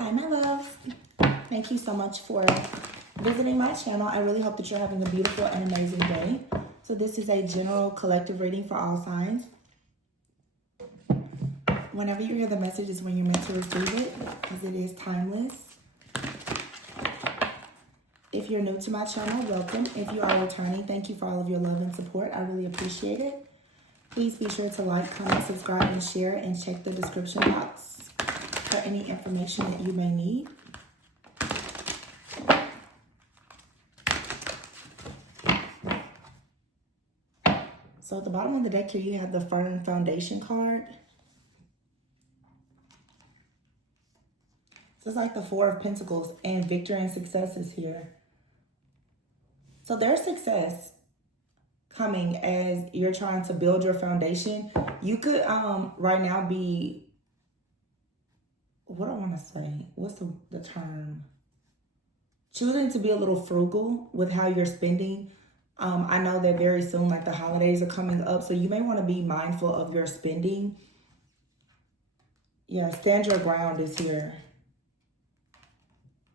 Hi, my loves. Thank you so much for visiting my channel. I really hope that you're having a beautiful and amazing day. So this is a general collective reading for all signs. Whenever you hear the message is when you're meant to receive it, because it is timeless. If you're new to my channel, welcome. If you are returning, thank you for all of your love and support. I really appreciate it. Please be sure to like, comment, subscribe, and share, and check the description box for any information that you may need. So at the bottom of the deck here, you have the Firm Foundation card. So it's like the Four of Pentacles, and victory and success is here. So there's success coming as you're trying to build your foundation. You could right now be, what do I want to say? What's the term? Choosing to be a little frugal with how you're spending. I know that very soon, like the holidays are coming up, so you may want to be mindful of your spending. Yeah, stand your ground is here.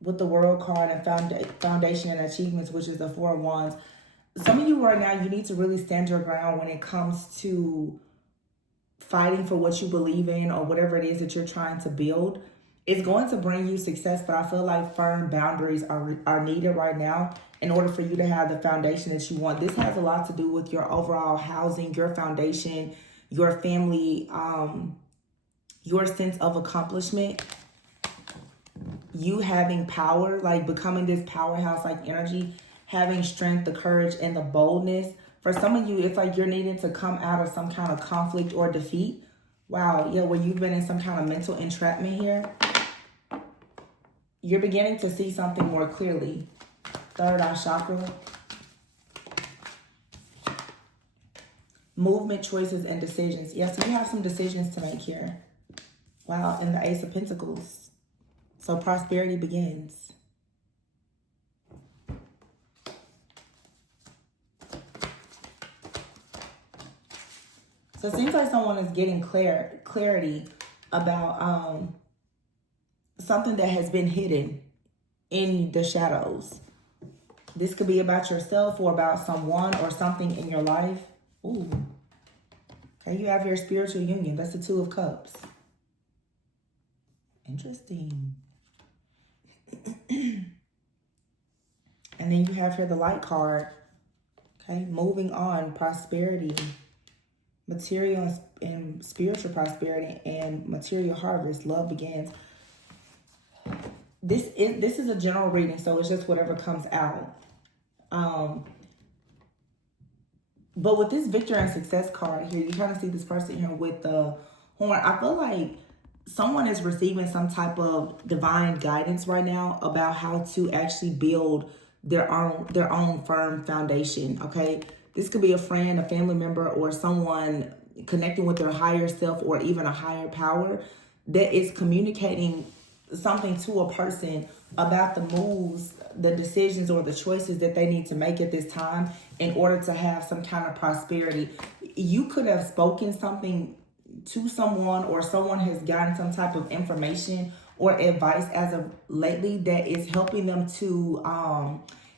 With the World card and foundation and achievements, which is the Four of Wands. Some of you right now, you need to really stand your ground when it comes to fighting for what you believe in or whatever it is that you're trying to build. It's going to bring you success, but I feel like firm boundaries are needed right now in order for you to have the foundation that you want. This has a lot to do with your overall housing, your foundation, your family, your sense of accomplishment, you having power, like becoming this powerhouse-like energy, having strength, the courage, and the boldness. For some of you, it's like you're needing to come out of some kind of conflict or defeat. Wow, yeah, where you've been in some kind of mental entrapment here. You're beginning to see something more clearly. Third eye chakra. Movement, choices, and decisions. Yes, you have some decisions to make here. Wow, and the Ace of Pentacles. So prosperity begins. So it seems like someone is getting clarity about something that has been hidden in the shadows. This could be about yourself or about someone or something in your life. Ooh. Okay, you have your spiritual union. That's the Two of Cups. Interesting. And then you have here the Light card. Okay, moving on, prosperity, material and spiritual prosperity, and material harvest. Love begins. This is a general reading, so it's just whatever comes out. But with this victory and success card here, you kind of see this person here with the horn. I feel like someone is receiving some type of divine guidance right now about how to actually build their own firm foundation. Okay, this could be a friend, a family member, or someone connecting with their higher self or even a higher power that is communicating something to a person about the moves, the decisions, or the choices that they need to make at this time in order to have some kind of prosperity. You could have spoken something to someone, or someone has gotten some type of information or advice as of lately that is helping them to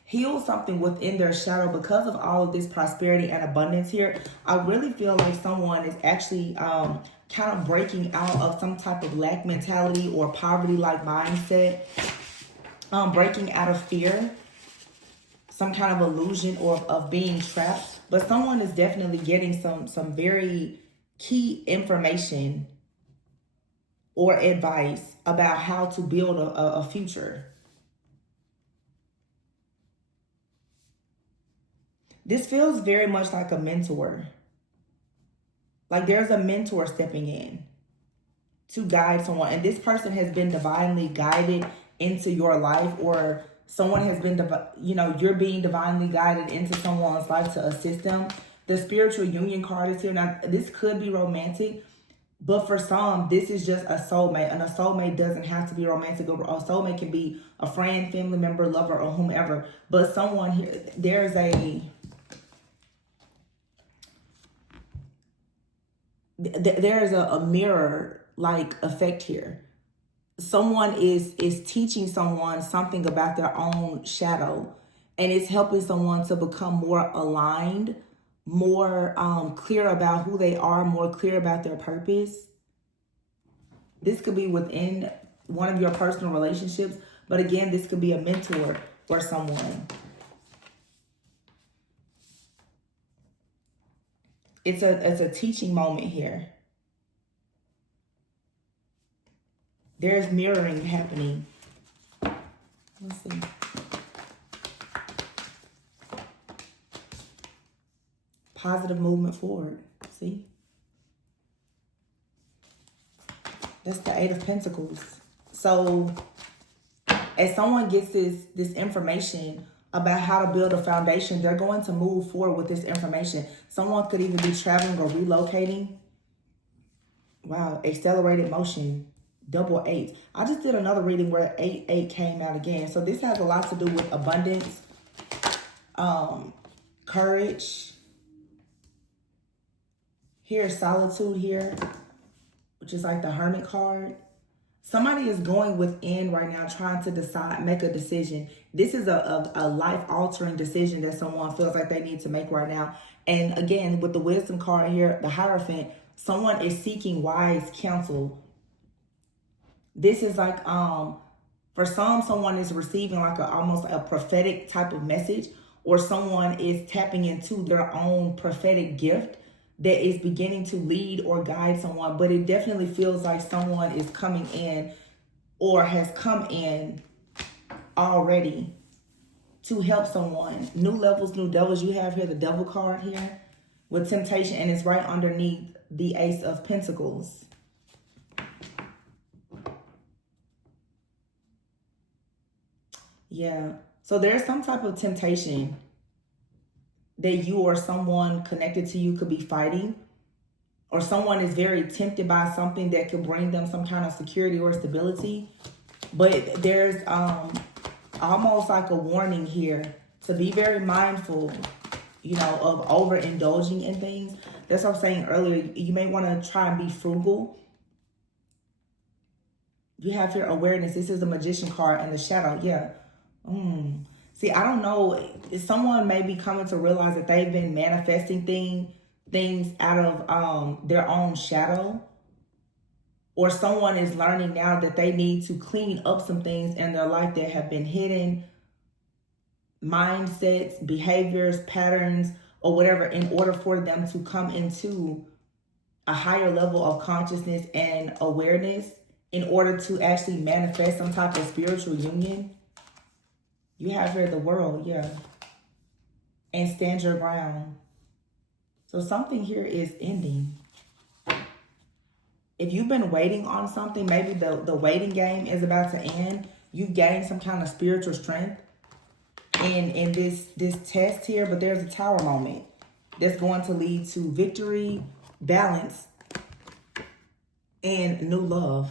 heal something within their shadow because of all of this prosperity and abundance here. I really feel like someone is actually kind of breaking out of some type of lack mentality or poverty-like mindset, breaking out of fear, some kind of illusion or of being trapped. But someone is definitely getting some very key information or advice about how to build a future. This feels very much like a mentor. Like there's a mentor stepping in to guide someone. And this person has been divinely guided into your life, or someone has been, you're being divinely guided into someone's life to assist them. The spiritual union card is here. Now, this could be romantic, but for some, this is just a soulmate. And a soulmate doesn't have to be romantic. A soulmate can be a friend, family member, lover, or whomever. But someone here, there's a mirror-like effect here. someone is teaching someone something about their own shadow, and it's helping someone to become more aligned, more clear about who they are, more clear about their purpose. This could be within one of your personal relationships, but again, this could be a mentor or someone. It's a teaching moment here. There's mirroring happening. Let's see. Positive movement forward. See? That's the Eight of Pentacles. So as someone gets this information about how to build a foundation, they're going to move forward with this information. Someone could either be traveling or relocating. Wow, accelerated motion. Double eight. I just did another reading where 8 came out again. So this has a lot to do with abundance, courage. Here's solitude here, which is like the Hermit card. Somebody is going within right now trying to decide, make a decision. This is a life-altering decision that someone feels like they need to make right now. And again, with the Wisdom card here, the Hierophant, someone is seeking wise counsel. This is like, for someone is receiving like almost a prophetic type of message, or someone is tapping into their own prophetic gift that is beginning to lead or guide someone. But it definitely feels like someone is coming in or has come in already to help someone. New levels, new devils. You have here the Devil card here with temptation, and it's right underneath the Ace of Pentacles. Yeah. So there's some type of temptation that you or someone connected to you could be fighting, or someone is very tempted by something that could bring them some kind of security or stability. But there's almost like a warning here to be very mindful, you know, of overindulging in things. That's what I was saying earlier. You may want to try and be frugal. You have your awareness. This is the Magician card and the shadow. Yeah. See, I don't know. Someone may be coming to realize that they've been manifesting things out of their own shadow. Or someone is learning now that they need to clean up some things in their life that have been hidden. Mindsets, behaviors, patterns, or whatever, in order for them to come into a higher level of consciousness and awareness, in order to actually manifest some type of spiritual union. You have here the World, yeah. And stand your ground. So something here is ending. If you've been waiting on something, maybe the waiting game is about to end. You've gained some kind of spiritual strength in this test here, but there's a Tower moment that's going to lead to victory, balance, and new love.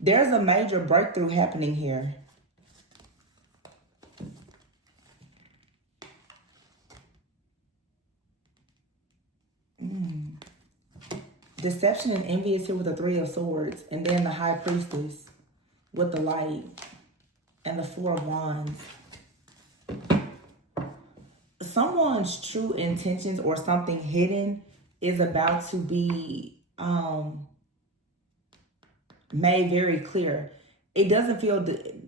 There's a major breakthrough happening here. Deception and envy is here with the Three of Swords. And then the High Priestess with the Light and the Four of Wands. Someone's true intentions or something hidden is about to be made very clear. It doesn't feel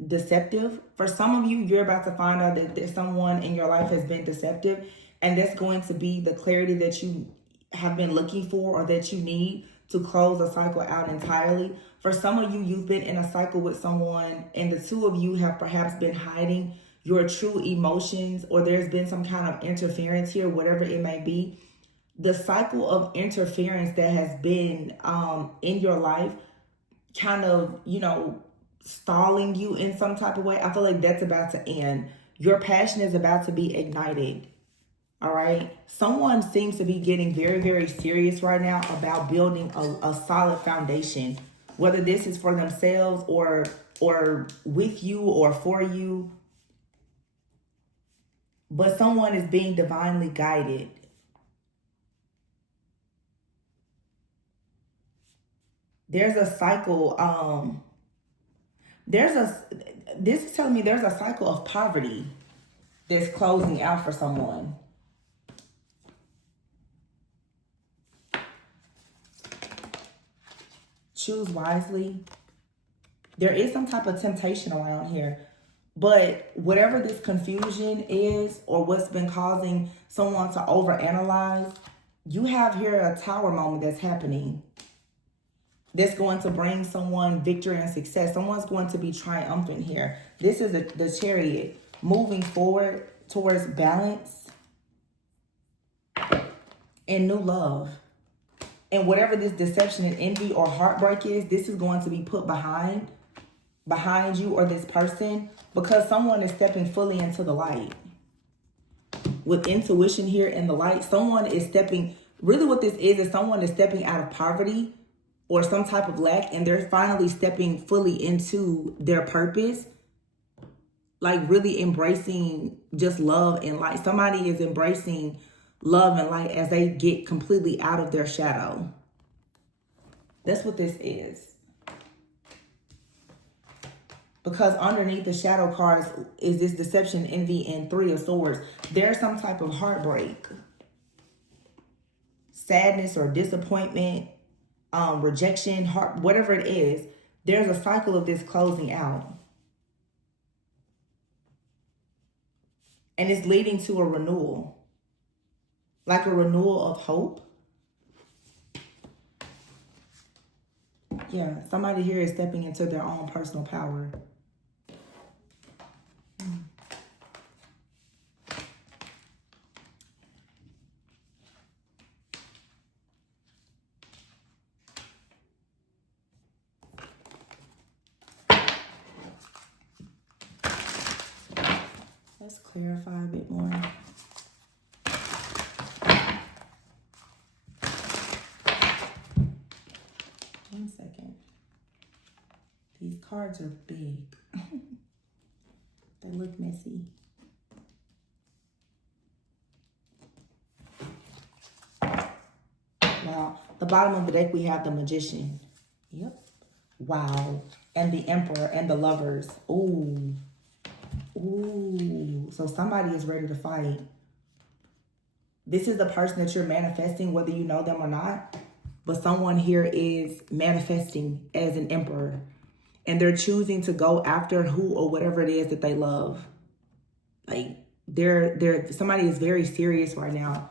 deceptive. For some of you, you're about to find out that someone in your life has been deceptive. And that's going to be the clarity that you have been looking for, or that you need to close a cycle out entirely. For some of you, you've been in a cycle with someone and the two of you have perhaps been hiding your true emotions, or there's been some kind of interference here, whatever it may be. The cycle of interference that has been in your life, kind of, you know, stalling you in some type of way, I feel like that's about to end. Your passion is about to be ignited. All right. Someone seems to be getting very, very serious right now about building a solid foundation, whether this is for themselves or with you or for you. But someone is being divinely guided. There's a cycle This is telling me there's a cycle of poverty that's closing out for someone. Choose wisely. There is some type of temptation around here. But whatever this confusion is, or what's been causing someone to overanalyze, you have here a tower moment that's happening. That's going to bring someone victory and success. Someone's going to be triumphant here. This is the Chariot, moving forward towards balance and new love. And whatever this deception and envy or heartbreak is, this is going to be put behind you or this person, because someone is stepping fully into the light. With intuition here in the light, someone is stepping, really what this is someone is stepping out of poverty or some type of lack, and they're finally stepping fully into their purpose, like really embracing just love and light. Somebody is embracing love and light as they get completely out of their shadow. That's what this is. Because underneath the shadow cards is this deception, envy, and Three of Swords. There's some type of heartbreak, sadness or disappointment, rejection, whatever it is. There's a cycle of this closing out. And it's leading to a renewal. Like a renewal of hope. Yeah, somebody here is stepping into their own personal power. Let's clarify a bit more. One second. These cards are big. They look messy. Wow. The bottom of the deck, we have the Magician. Yep. Wow. And the Emperor and the Lovers. Ooh. Ooh. So somebody is ready to fight. This is the person that you're manifesting, whether you know them or not. But someone here is manifesting as an emperor. And they're choosing to go after who or whatever it is that they love. Like, somebody is very serious right now.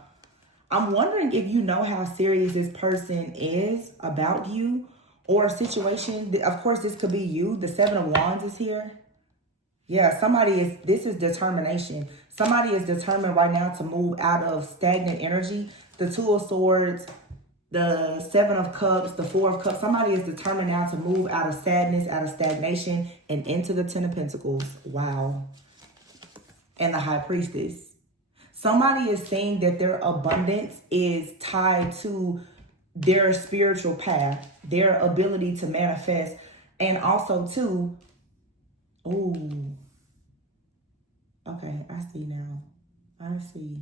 I'm wondering if you know how serious this person is about you or a situation. Of course, this could be you. The Seven of Wands is here. Yeah, this is determination. Somebody is determined right now to move out of stagnant energy. The Two of Swords, the Seven of Cups, the Four of Cups. Somebody is determined now to move out of sadness, out of stagnation, and into the Ten of Pentacles. Wow. And the High Priestess. Somebody is saying that their abundance is tied to their spiritual path, their ability to manifest, and also to, ooh, okay, I see now. I see.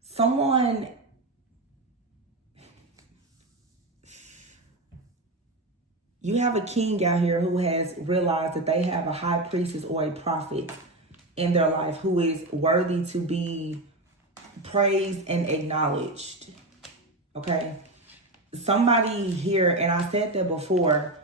Someone, you have a king out here who has realized that they have a high priestess or a prophet in their life who is worthy to be praised and acknowledged. Okay? Somebody here, and I said that before,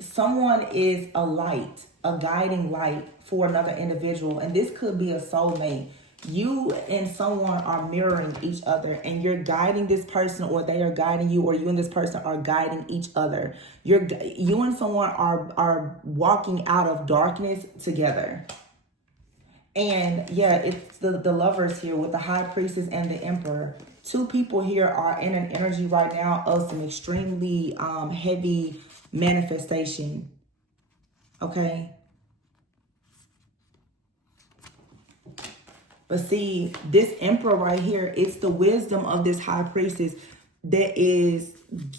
someone is a light, a guiding light for another individual. And this could be a soulmate. You and someone are mirroring each other, and you're guiding this person, or they are guiding you, or you and this person are guiding each other. You and someone are walking out of darkness together. And yeah, it's the Lovers here with the High Priestess and the Emperor. Two people here are in an energy right now of some extremely heavy manifestation. Okay? But see, this Emperor right here, it's the wisdom of this High Priestess that is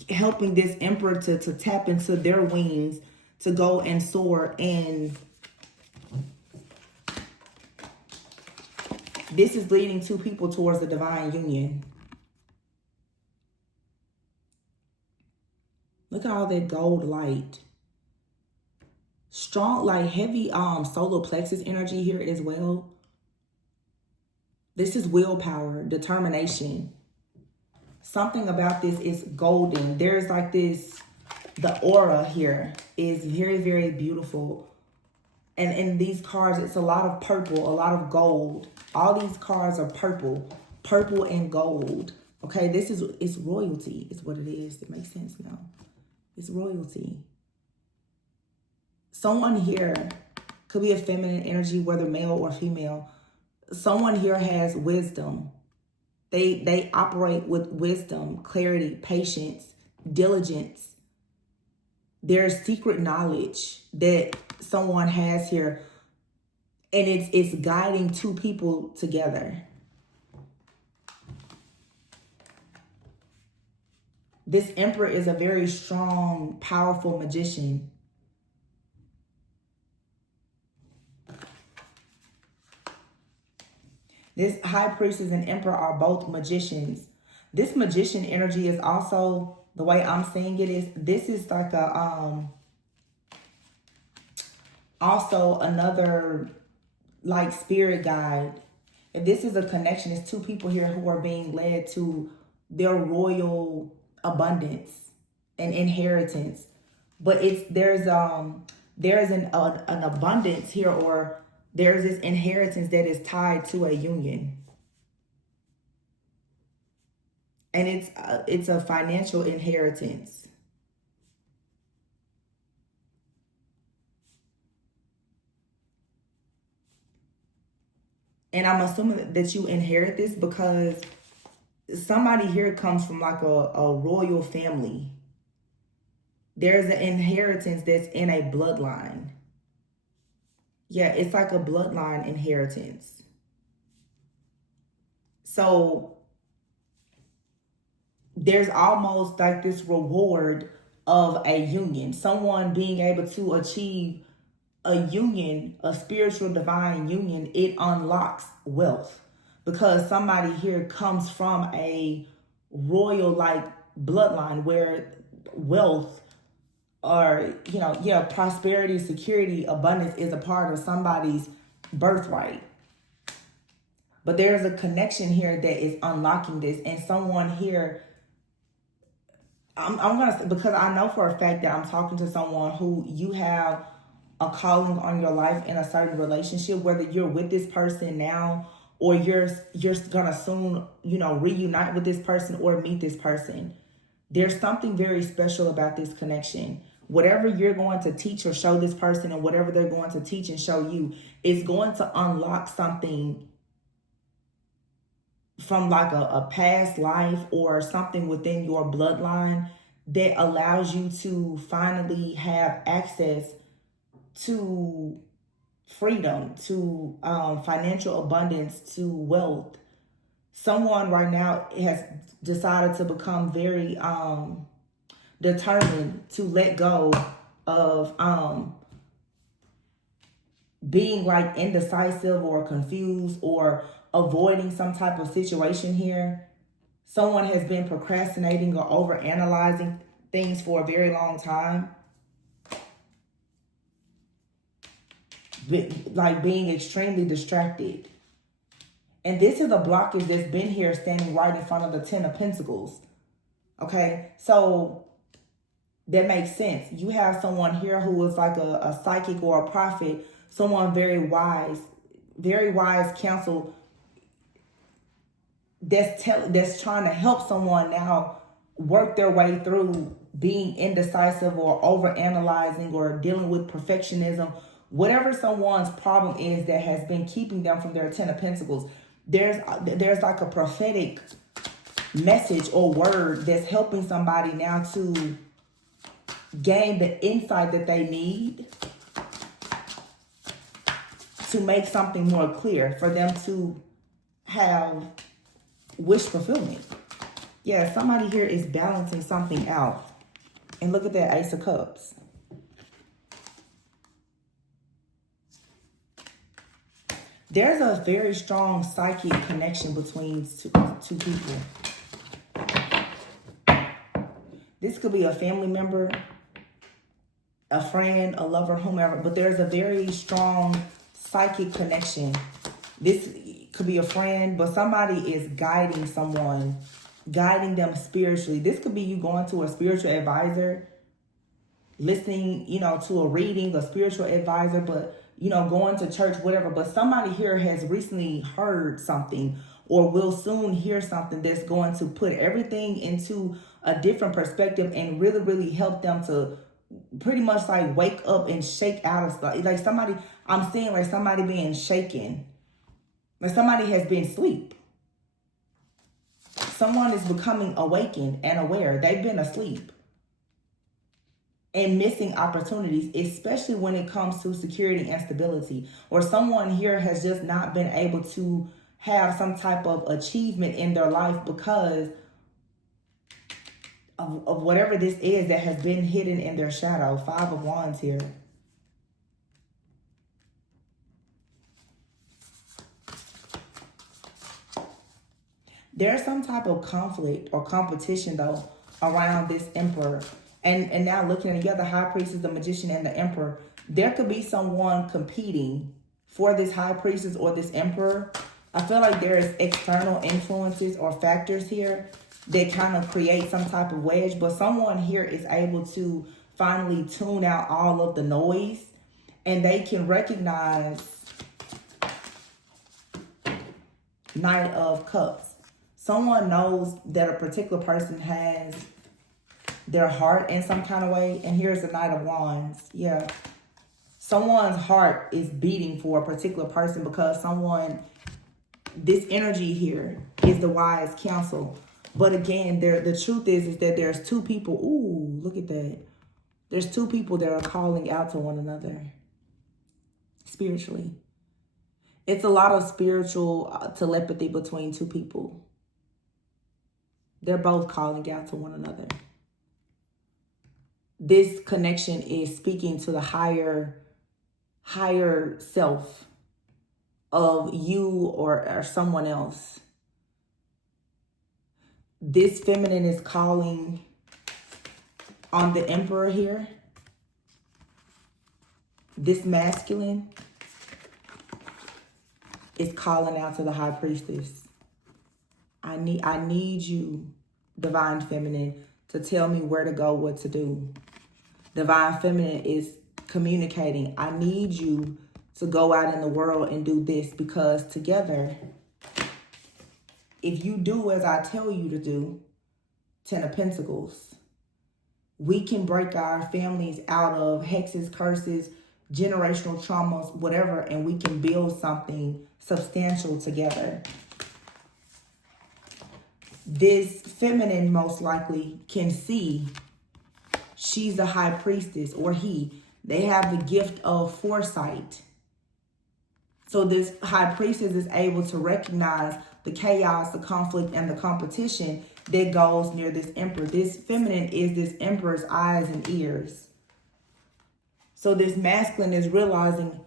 helping this Emperor to tap into their wings, to go and soar. And this is leading two people towards the divine union. Look at all that gold light. strong, like heavy solar plexus energy here as well. This is willpower, determination. Something about this is golden. There's like this, the aura here is very, very beautiful. And in these cards, it's a lot of purple, a lot of gold. All these cards are purple, purple and gold. Okay, it's royalty is what it is. It makes sense now. It's royalty. Someone here could be a feminine energy, whether male or female. Someone here has wisdom. They operate with wisdom, clarity, patience, diligence. There's secret knowledge that someone has here, and it's guiding two people together. This Emperor is a very strong, powerful magician. This High Priestess and Emperor are both magicians. This magician energy is also, the way I'm seeing it is, this is like a, also another like spirit guide. If this is a connection, it's two people here who are being led to their royal abundance and inheritance. But there's an abundance here, or there's this inheritance that is tied to a union. And it's a financial inheritance. And I'm assuming that you inherit this because somebody here comes from like a royal family. There's an inheritance that's in a bloodline. Yeah, it's like a bloodline inheritance. So there's almost like this reward of a union. Someone being able to achieve a union, a spiritual divine union, it unlocks wealth. Because somebody here comes from a royal like bloodline where wealth, or prosperity, security, abundance is a part of somebody's birthright. But there's a connection here that is unlocking this, and someone here, I'm gonna, because I know for a fact that I'm talking to someone who you have a calling on your life in a certain relationship, whether you're with this person now or you're gonna soon reunite with this person or meet this person. There's something very special about this connection. Whatever you're going to teach or show this person, and whatever they're going to teach and show you, is going to unlock something from like a past life or something within your bloodline that allows you to finally have access to freedom, to financial abundance, to wealth. Someone right now has decided to become very determined to let go of being like indecisive or confused or avoiding some type of situation here. Someone has been procrastinating or overanalyzing things for a very long time. Like being extremely distracted. And this is a blockage that's been here standing right in front of the Ten of Pentacles. Okay, so that makes sense. You have someone here who is like a psychic or a prophet, someone very wise counsel that's trying to help someone now work their way through being indecisive or overanalyzing or dealing with perfectionism. Whatever someone's problem is that has been keeping them from their Ten of Pentacles, there's like a prophetic message or word that's helping somebody now to gain the insight that they need to make something more clear, for them to have wish fulfillment. Yeah, somebody here is balancing something out. And look at that Ace of Cups. There's a very strong psychic connection between two people. This could be a family member, a friend, a lover, whomever, but there's a very strong psychic connection. This could be a friend, but somebody is guiding someone, guiding them spiritually. This could be you going to a spiritual advisor, listening, to a reading, a spiritual advisor, but, going to church, whatever. But somebody here has recently heard something or will soon hear something that's going to put everything into a different perspective and really, really help them to pretty much like wake up and shake out of stuff. Like somebody, I'm seeing like somebody being shaken. Like somebody has been asleep. Someone is becoming awakened and aware. They've been asleep and missing opportunities, especially when it comes to security and stability. Or someone here has just not been able to have some type of achievement in their life because of whatever this is that has been hidden in their shadow. 5 of Wands here. There's some type of conflict or competition, though, around this Emperor. And now looking at the other High Priestess, the Magician, and the Emperor, there could be someone competing for this High Priestess or this Emperor. I feel like there is external influences or factors here that kind of create some type of wedge. But someone here is able to finally tune out all of the noise. And they can recognize Knight of Cups. Someone knows that a particular person has their heart in some kind of way. And here's the Knight of Wands. Yeah. Someone's heart is beating for a particular person because this energy here is the wise counsel. But again, the truth is that there's 2 people. Ooh, look at that. There's 2 people that are calling out to one another spiritually. It's a lot of spiritual telepathy between 2 people. They're both calling out to one another. This connection is speaking to the higher self of you or someone else. This feminine is calling on the Emperor here. This masculine is calling out to the High Priestess. I need you, Divine Feminine, to tell me where to go, what to do. Divine Feminine is communicating. I need you to go out in the world and do this, because together, if you do as I tell you to do, 10 of Pentacles, we can break our families out of hexes, curses, generational traumas, whatever, and we can build something substantial together. This feminine most likely can see she's a High Priestess, or he. They have the gift of foresight. So this High Priestess is able to recognize the chaos, the conflict, and the competition that goes near this Emperor. This feminine is this Emperor's eyes and ears. So this masculine is realizing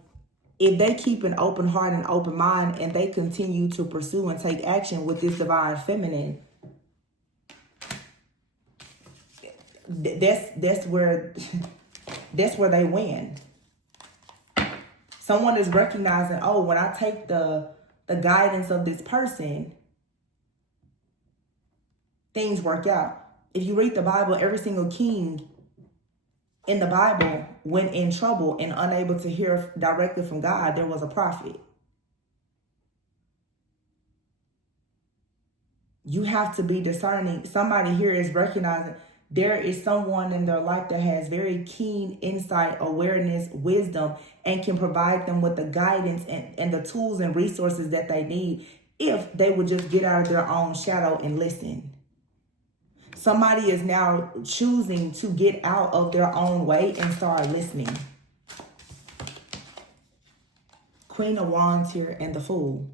if they keep an open heart and open mind and they continue to pursue and take action with this Divine Feminine, that's where they win. Someone is recognizing, oh, when I take the guidance of this person, things work out. If you read the Bible, every single king in the Bible, when in trouble and unable to hear directly from God, there was a prophet. You have to be discerning. Somebody here is recognizing there is someone in their life that has very keen insight, awareness, wisdom, and can provide them with the guidance and the tools and resources that they need if they would just get out of their own shadow and listen. Somebody is now choosing to get out of their own way and start listening. Queen of Wands here and the Fool.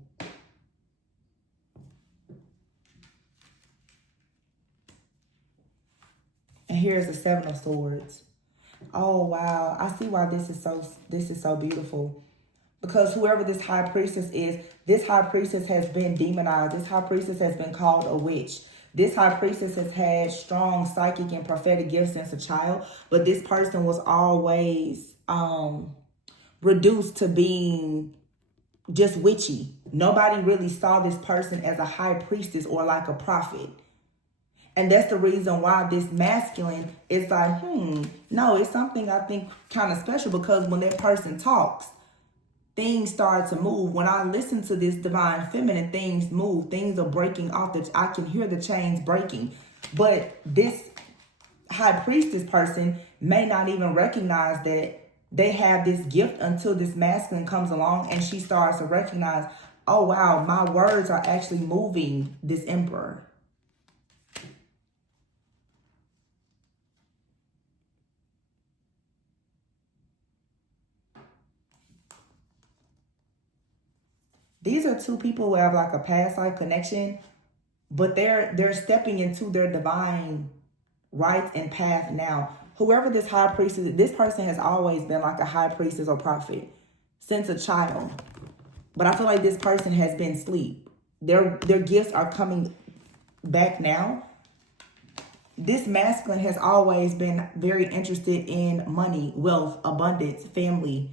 And here's the Seven of Swords. Oh, wow. I see why this is so beautiful. Because whoever this High Priestess is, this High Priestess has been demonized. This High Priestess has been called a witch. This high priestess has had strong psychic and prophetic gifts since a child, but this person was always reduced to being just witchy. Nobody really saw this person as a high priestess or like a prophet. And that's the reason why this masculine is like, no, it's something I think kind of special, because when that person talks, things start to move. When I listen to this divine feminine, things move. Things are breaking off. I can hear the chains breaking. But this high priestess person may not even recognize that they have this gift until this masculine comes along and she starts to recognize, oh wow, my words are actually moving this emperor. These are two people who have like a past life connection, but they're stepping into their divine rights and path now. Whoever this high priestess is, this person has always been like a high priestess or prophet since a child. But I feel like this person has been asleep. Their gifts are coming back now. This masculine has always been very interested in money, wealth, abundance, family.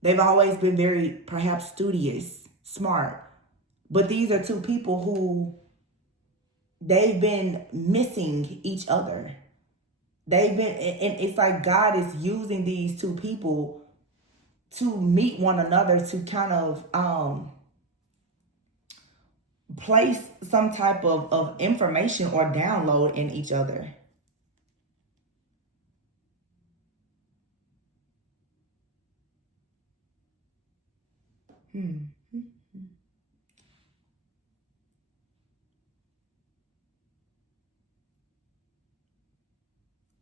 They've always been very, perhaps, studious, smart. But these are two people who, they've been missing each other. They've been, and it's like God is using these two people to meet one another, to kind of place some type of information or download in each other.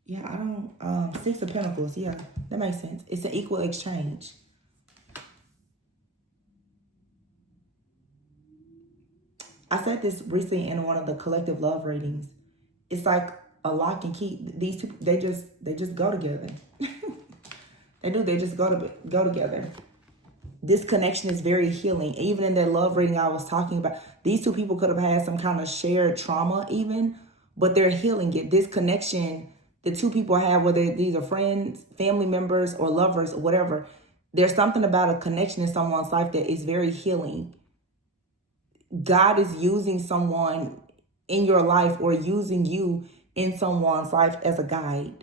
Yeah, I don't, Six of Pentacles, yeah, that makes sense. It's an equal exchange. I said this recently in one of the collective love readings. It's like a lock and key. These two, they just go together. They do, they just go together. This connection is very healing. Even in that love reading I was talking about, these two people could have had some kind of shared trauma even, but they're healing it. This connection the two people have, whether these are friends, family members, or lovers, or whatever, there's something about a connection in someone's life that is very healing. God is using someone in your life or using you in someone's life as a guide.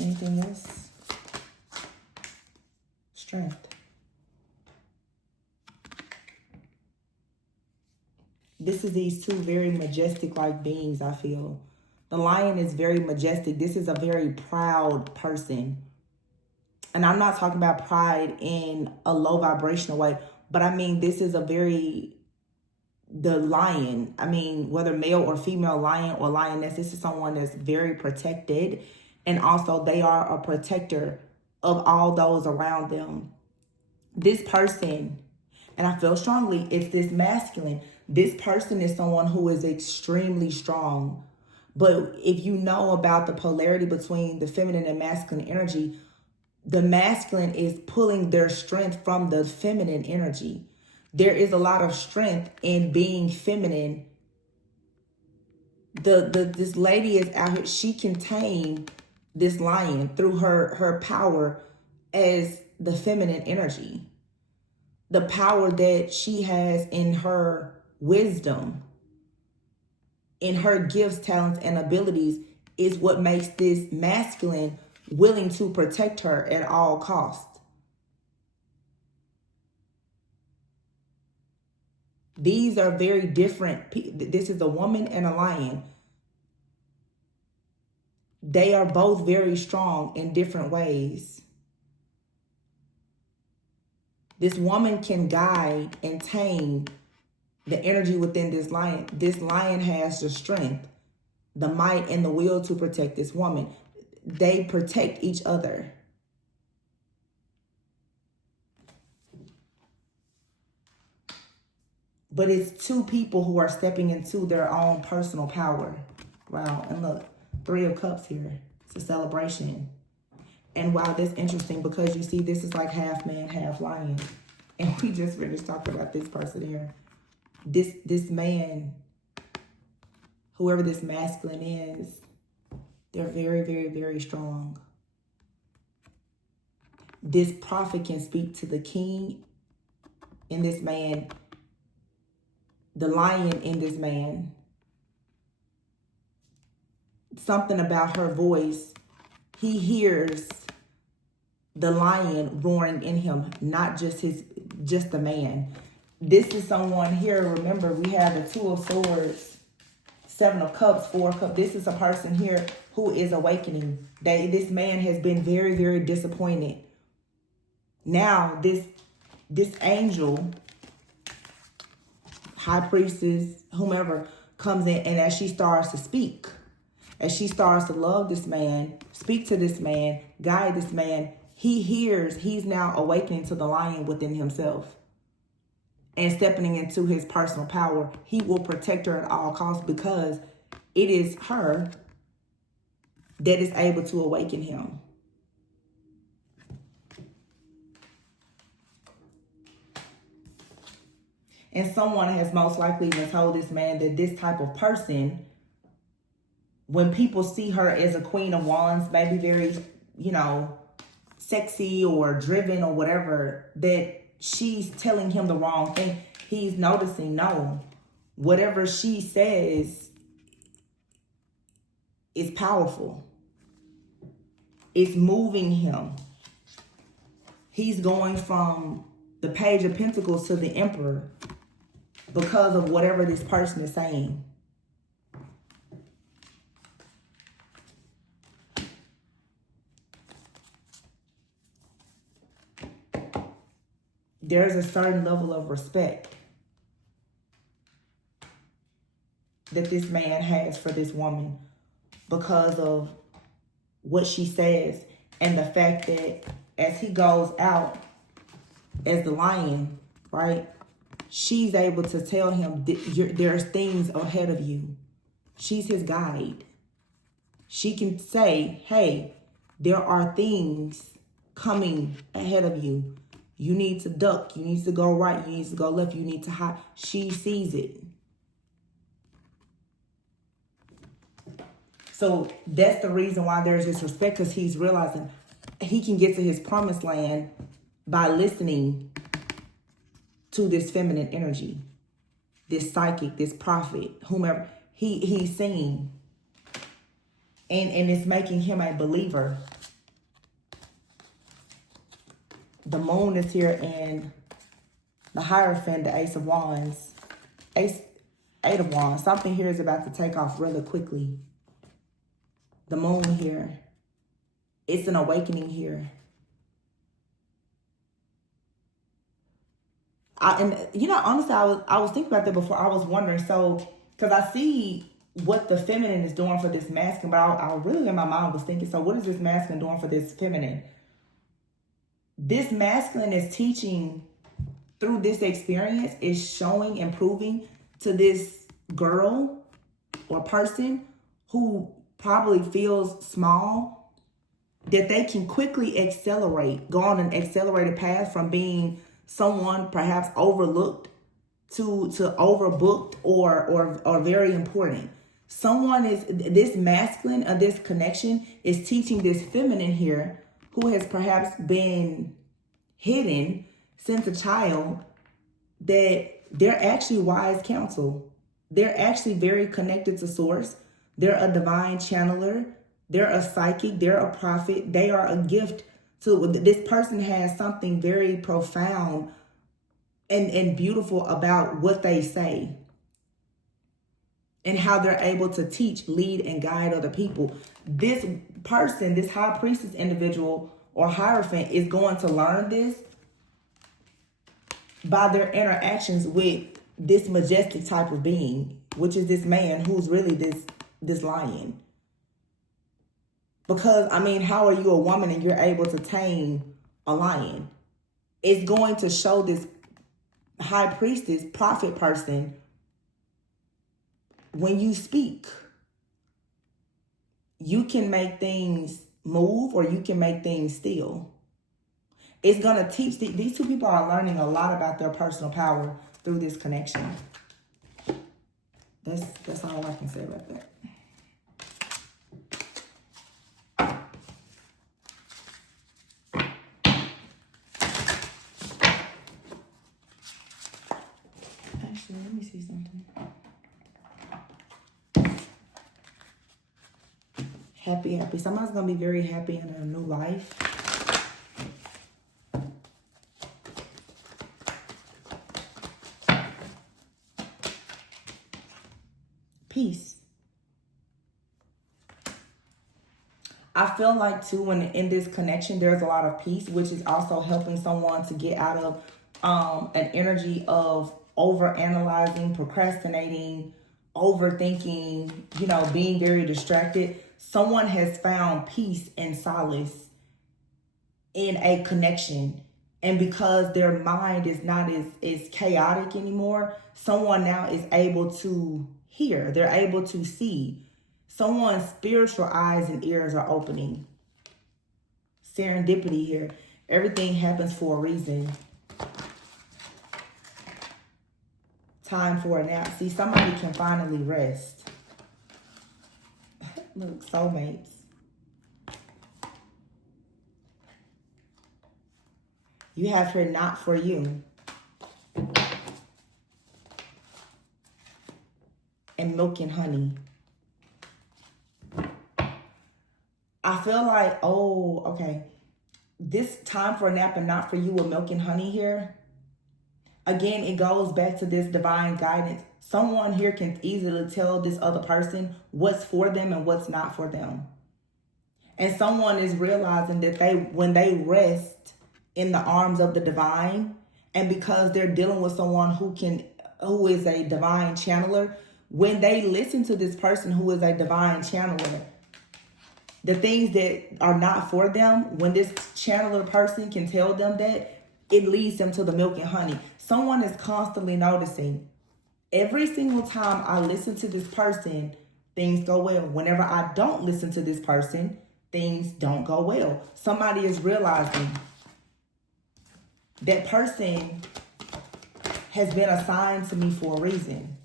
Anything else? Strength. This is these two very majestic like beings, I feel. The lion is very majestic. This is a very proud person. And I'm not talking about pride in a low vibrational way, but I mean, this is the lion, I mean, whether male or female lion or lioness, this is someone that's very protected. And also they are a protector of all those around them. This person, and I feel strongly, it's this masculine. This person is someone who is extremely strong. But if you know about the polarity between the feminine and masculine energy, the masculine is pulling their strength from the feminine energy. There is a lot of strength in being feminine. This lady is out here. She can tame this lion through her power as the feminine energy. The power that she has in her wisdom, in her gifts, talents, and abilities is what makes this masculine willing to protect her at all costs. These are very different. This is a woman and a lion. They are both very strong in different ways. This woman can guide and tame the energy within this lion. This lion has the strength, the might, and the will to protect this woman. They protect each other. But it's two people who are stepping into their own personal power. Wow. And look, 3 of Cups here. It's a celebration. And wow, that's interesting because you see this is like half man, half lion. And we just finished talking about this person here. This man, whoever this masculine is, they're very, very, very strong. This prophet can speak to the king in this man, the lion in this man. Something about her voice, he hears the lion roaring in him, not just the man. This is someone here. Remember, we have the Two of Swords, Seven of Cups, Four of Cups. This is a person here who is awakening. This man has been very, very disappointed. Now, this angel, high priestess, whomever, comes in, and as she starts to speak, as she starts to love this man, speak to this man, guide this man, he hears, he's now awakening to the lion within himself and stepping into his personal power. He will protect her at all costs because it is her that is able to awaken him. And someone has most likely even told this man that this type of person, when people see her as a Queen of Wands, maybe very, sexy or driven or whatever, that she's telling him the wrong thing. He's noticing, no, whatever she says is powerful. It's moving him. He's going from the Page of Pentacles to the Emperor because of whatever this person is saying. There's a certain level of respect that this man has for this woman because of what she says and the fact that as he goes out as the lion, right, she's able to tell him that there's things ahead of you. She's his guide. She can say, hey, there are things coming ahead of you. You need to duck. You need to go right. You need to go left. You need to hide. She sees it. So that's the reason why there's this respect, because he's realizing he can get to his promised land by listening to this feminine energy, this psychic, this prophet, whomever he's seeing. And it's making him a believer. The moon is here, and the Hierophant, the Ace of Wands, Eight of Wands. Something here is about to take off really quickly. The moon here. It's an awakening here. Honestly, I was thinking about that before. I was wondering, so, because I see what the feminine is doing for this masculine, but I really in my mind was thinking, so what is this masculine doing for this feminine? This masculine is teaching through this experience, is showing and proving to this girl or person who probably feels small that they can quickly go on an accelerated path from being someone perhaps overlooked to overbooked or very important. This masculine or this connection is teaching this feminine here who has perhaps been hidden since a child that they're actually wise counsel. They're actually very connected to source. They're a divine channeler. They're a psychic. They're a prophet. They are a gift to this person. Has something very profound and beautiful about what they say and how they're able to teach, lead, and guide other people. This person, this high priestess individual or Hierophant, is going to learn this by their interactions with this majestic type of being, which is this man who's really this lion. Because, how are you a woman and you're able to tame a lion? It's going to show this high priestess, prophet person, when you speak, you can make things move or you can make things still. It's going to teach, these two people are learning a lot about their personal power through this connection. That's all I can say about that. Actually, let me see something. Happy, happy. Somebody's going to be very happy in their new life. Peace. I feel like too, when in this connection, there's a lot of peace, which is also helping someone to get out of an energy of overanalyzing, procrastinating, overthinking, you know, being very distracted. Someone has found peace and solace in a connection. And because their mind is not as chaotic anymore, someone now is able to hear. They're able to see. Someone's spiritual eyes and ears are opening. Serendipity here. Everything happens for a reason. Time for a nap. See, somebody can finally rest. Look, soulmates. You have here not for you. And milk and honey. I feel like, oh, okay. This time for a nap and not for you with milk and honey here. Again, it goes back to this divine guidance. Someone here can easily tell this other person what's for them and what's not for them. And someone is realizing that when they rest in the arms of the divine, and because they're dealing with someone who is a divine channeler, when they listen to this person who is a divine channeler, the things that are not for them, when this channeler person can tell them that, it leads them to the milk and honey. Someone is constantly noticing. Every single time I listen to this person, things go well. Whenever I don't listen to this person, things don't go well. Somebody is realizing that person has been assigned to me for a reason.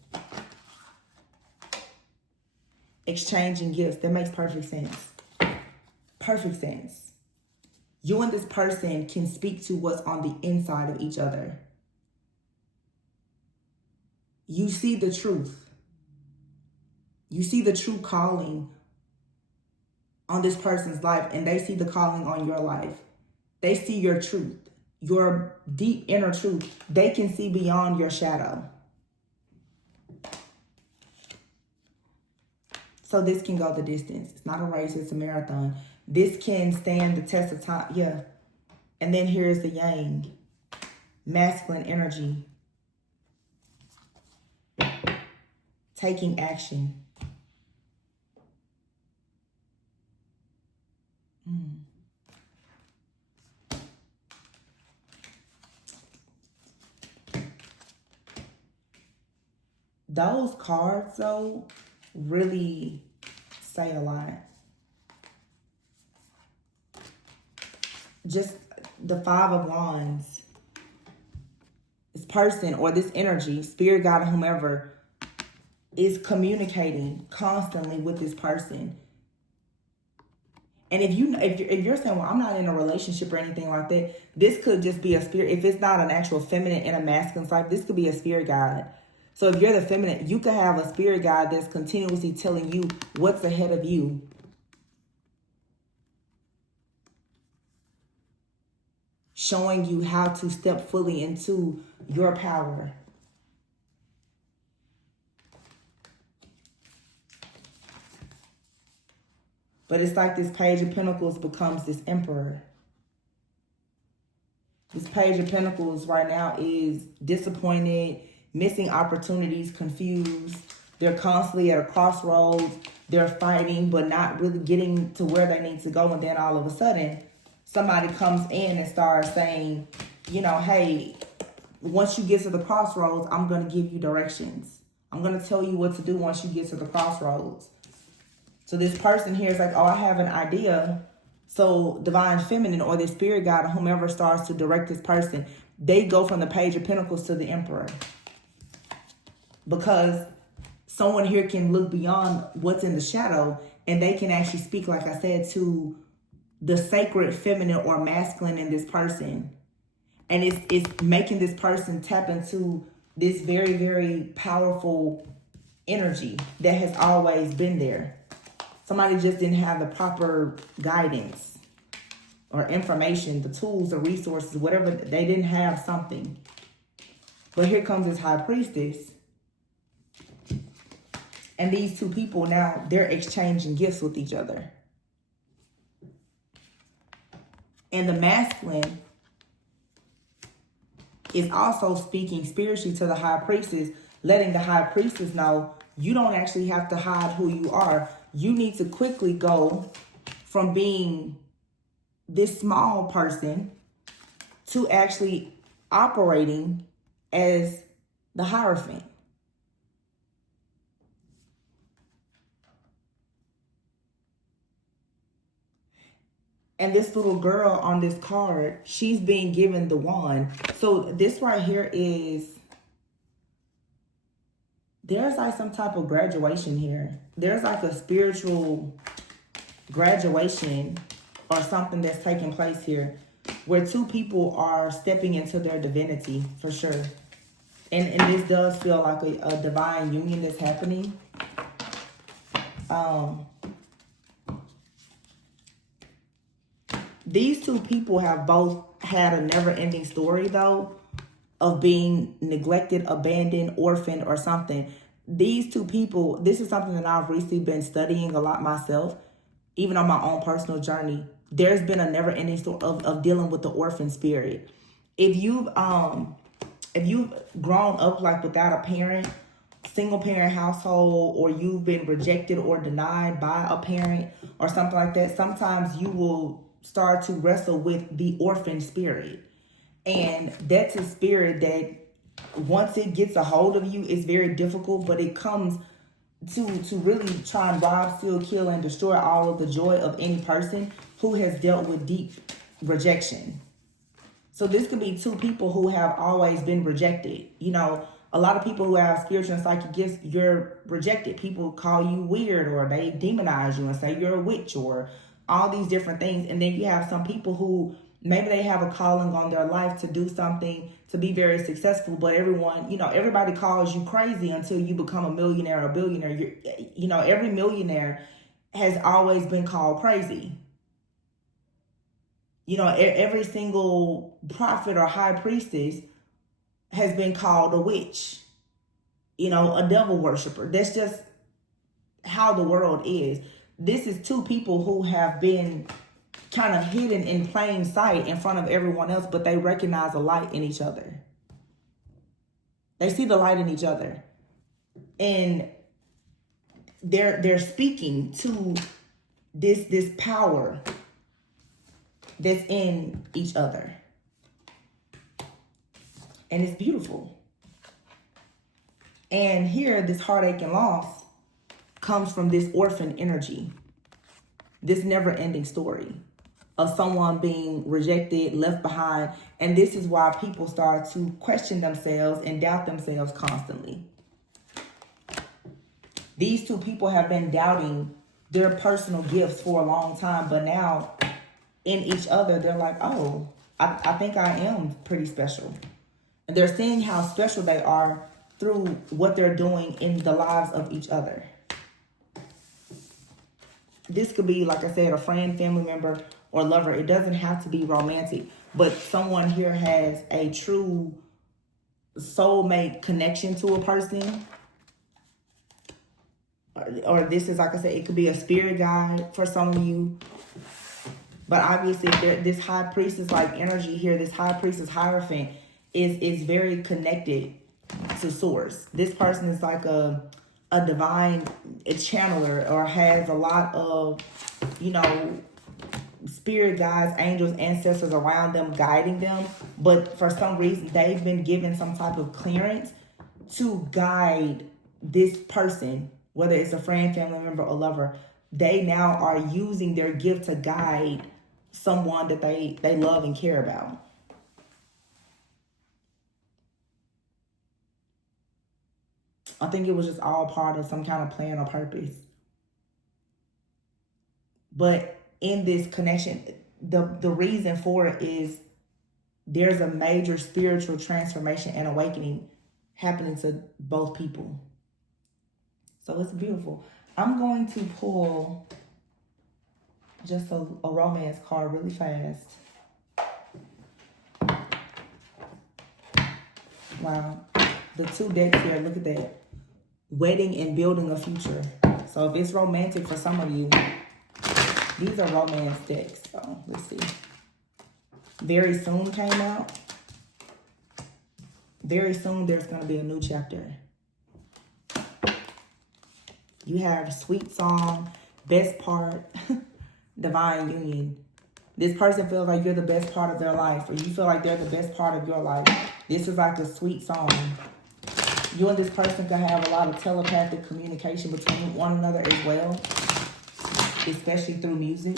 Exchanging gifts. That makes perfect sense. Perfect sense. You and this person can speak to what's on the inside of each other. You see the truth. You see the true calling on this person's life, and they see the calling on your life. They see your truth, your deep inner truth. They can see beyond your shadow. So this can go the distance. It's not a race, it's a marathon. This can stand the test of time. Yeah. And then here's the yang. Masculine energy. Taking action. Those cards, though, really say a lot. Just the Five of Wands. This person or this energy, spirit guide or whomever, is communicating constantly with this person. And if you're saying, well, I'm not in a relationship or anything like that, this could just be a spirit. If it's not an actual feminine and a masculine type, this could be a spirit guide. So if you're the feminine, you could have a spirit guide that's continuously telling you what's ahead of you. Showing you how to step fully into your power. But it's like this Page of Pentacles becomes this Emperor. This Page of Pentacles right now is disappointed, missing opportunities, confused. They're constantly at a crossroads. They're fighting, but not really getting to where they need to go. And then all of a sudden, somebody comes in and starts saying, you know, hey, once you get to the crossroads, I'm going to give you directions. I'm going to tell you what to do once you get to the crossroads. So this person here is like, oh, I have an idea. So divine feminine or the spirit guide or whomever starts to direct this person, they go from the Page of Pentacles to the Emperor. Because someone here can look beyond what's in the shadow and they can actually speak, like I said, to the sacred feminine or masculine in this person. And it's making this person tap into this very, very powerful energy that has always been there. Somebody just didn't have the proper guidance or information, the tools, the resources, whatever. They didn't have something. But here comes this High Priestess. And these two people now, they're exchanging gifts with each other. And the masculine is also speaking spiritually to the High Priestess, letting the High Priestess know you don't actually have to hide who you are. You need to quickly go from being this small person to actually operating as the Hierophant. And this little girl on this card, she's being given the wand. So this right here is, there's like some type of graduation here. There's like a spiritual graduation or something that's taking place here where two people are stepping into their divinity for sure. And this does feel like a divine union that's happening. These two people have both had a never-ending story, though, of being neglected, abandoned, orphaned, or something. These two people, this is something that I've recently been studying a lot myself, even on my own personal journey. There's been a never-ending story of dealing with the orphan spirit. If you've grown up like without a parent, single parent household, or you've been rejected or denied by a parent or something like that, sometimes you will start to wrestle with the orphan spirit. And that's a spirit that once it gets a hold of you, it's very difficult, but it comes to really try and rob, steal, kill, and destroy all of the joy of any person who has dealt with deep rejection. So this could be two people who have always been rejected. You know, a lot of people who have spiritual and psychic gifts, you're rejected. People call you weird, or they demonize you and say you're a witch, or all these different things. And then you have some people who maybe they have a calling on their life to do something, to be very successful, but everyone, you know, everybody calls you crazy until you become a millionaire or billionaire. You know, every millionaire has always been called crazy. You know, every single prophet or high priestess has been called a witch, you know, a devil worshiper. That's just how the world is. This is two people who have been kind of hidden in plain sight in front of everyone else, but they recognize a light in each other. They see the light in each other. And they're speaking to this power that's in each other. And it's beautiful. And here, this heartache and loss comes from this orphan energy, this never-ending story of someone being rejected, left behind. And this is why people start to question themselves and doubt themselves constantly. These two people have been doubting their personal gifts for a long time, but now in each other, they're like, oh, I think I am pretty special. And they're seeing how special they are through what they're doing in the lives of each other. This could be, like I said, a friend, family member, or lover. It doesn't have to be romantic, but someone here has a true soulmate connection to a person. Or this is, like I said, it could be a spirit guide for some of you. But obviously, this high priestess like energy here, this high priestess hierophant is very connected to source. This person is like a divine channeler, or has a lot of, you know, spirit guides, angels, ancestors around them, guiding them. But for some reason, they've been given some type of clearance to guide this person, whether it's a friend, family member, or lover. They now are using their gift to guide someone that they love and care about. I think it was just all part of some kind of plan or purpose. But in this connection, the reason for it is there's a major spiritual transformation and awakening happening to both people. So it's beautiful. I'm going to pull just a romance card really fast. Wow. The 2 decks here, look at that. Wedding and building a future. So if it's romantic for some of you, these are romance decks. So let's see. Very soon came out. Very soon there's going to be a new chapter. You have sweet song, best part, divine union. This person feels like you're the best part of their life, or you feel like they're the best part of your life. This is like a sweet song. You and this person can have a lot of telepathic communication between one another as well, especially through music.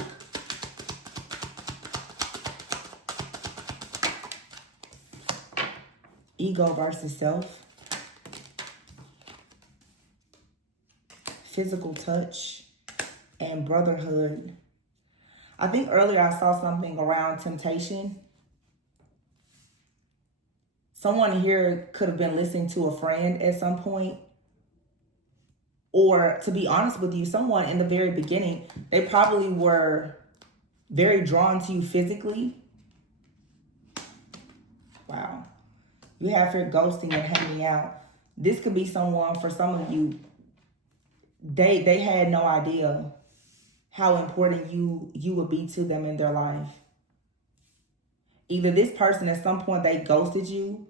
Ego versus self. Physical touch and brotherhood. I think earlier I saw something around temptation. Someone here could have been listening to a friend at some point. Or to be honest with you, someone in the very beginning, they probably were very drawn to you physically. Wow. You have here ghosting and hanging out. This could be someone, for some of you, they had no idea how important you would be to them in their life. Either this person at some point they ghosted you,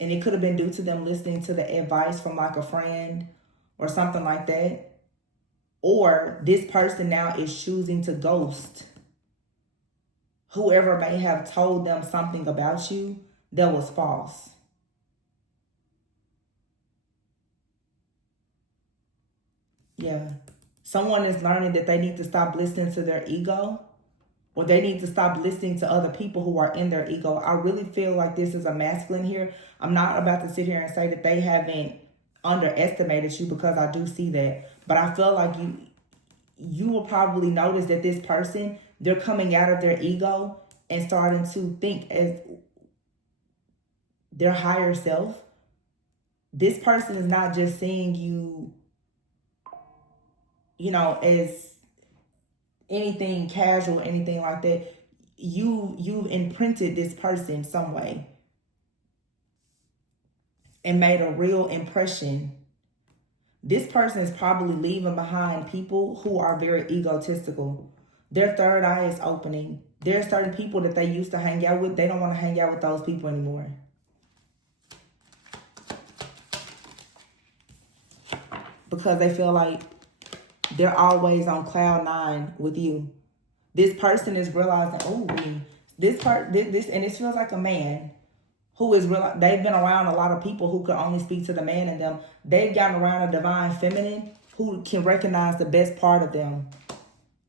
and it could have been due to them listening to the advice from like a friend or something like that. Or this person now is choosing to ghost whoever may have told them something about you that was false. Yeah. Someone is learning that they need to stop listening to their ego, or they need to stop listening to other people who are in their ego. I really feel like this is a masculine here. I'm not about to sit here and say that they haven't underestimated you, because I do see that. But I feel like you will probably notice that this person, they're coming out of their ego and starting to think as their higher self. This person is not just seeing you, as anything casual, anything like that. You've imprinted this person some way and made a real impression. This person is probably leaving behind people who are very egotistical. Their third eye is opening. There are certain people that they used to hang out with. They don't want to hang out with those people anymore. Because they feel like they're always on cloud 9 with you. This person is realizing, and this feels like a man who is they've been around a lot of people who could only speak to the man in them. They've gotten around a divine feminine who can recognize the best part of them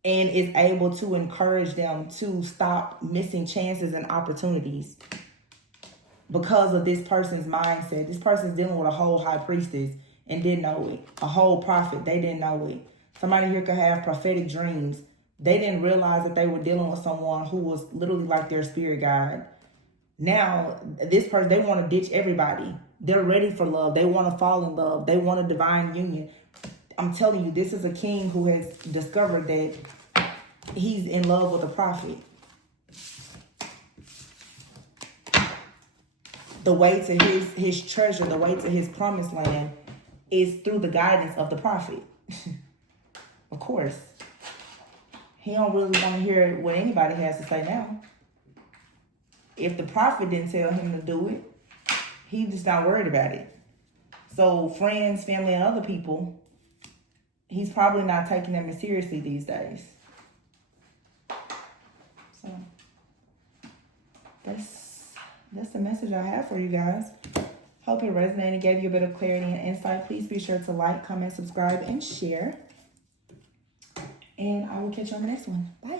and is able to encourage them to stop missing chances and opportunities because of this person's mindset. This person's dealing with a whole high priestess and didn't know it. A whole prophet, they didn't know it. Somebody here could have prophetic dreams. They didn't realize that they were dealing with someone who was literally like their spirit guide. Now, this person, they want to ditch everybody. They're ready for love. They want to fall in love. They want a divine union. I'm telling you, this is a king who has discovered that he's in love with a prophet. The way to his treasure, the way to his promised land is through the guidance of the prophet. Of course. He don't really want to hear what anybody has to say now. If the prophet didn't tell him to do it, he's just not worried about it. So friends, family, and other people, he's probably not taking them as seriously these days. So that's the message I have for you guys. Hope it resonated, gave you a bit of clarity and insight. Please be sure to like, comment, subscribe, and share. And I will catch you on the next one. Bye.